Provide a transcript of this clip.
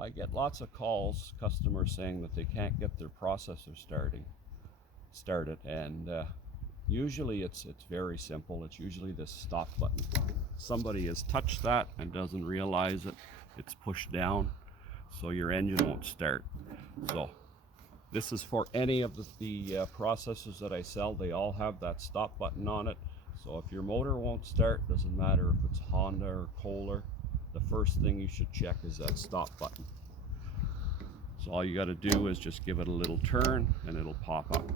I get lots of calls, customers saying that they can't get their processor started, and usually it's very simple. It's usually this stop button. Somebody has touched that and doesn't realize it. It's pushed down, so your engine won't start. So this is for any of the processors that I sell. They all have that stop button on it. So if your motor won't start, doesn't matter if it's Honda or Kohler, the first thing you should check is that stop button. So all you got to do is just give it a little turn and it'll pop up.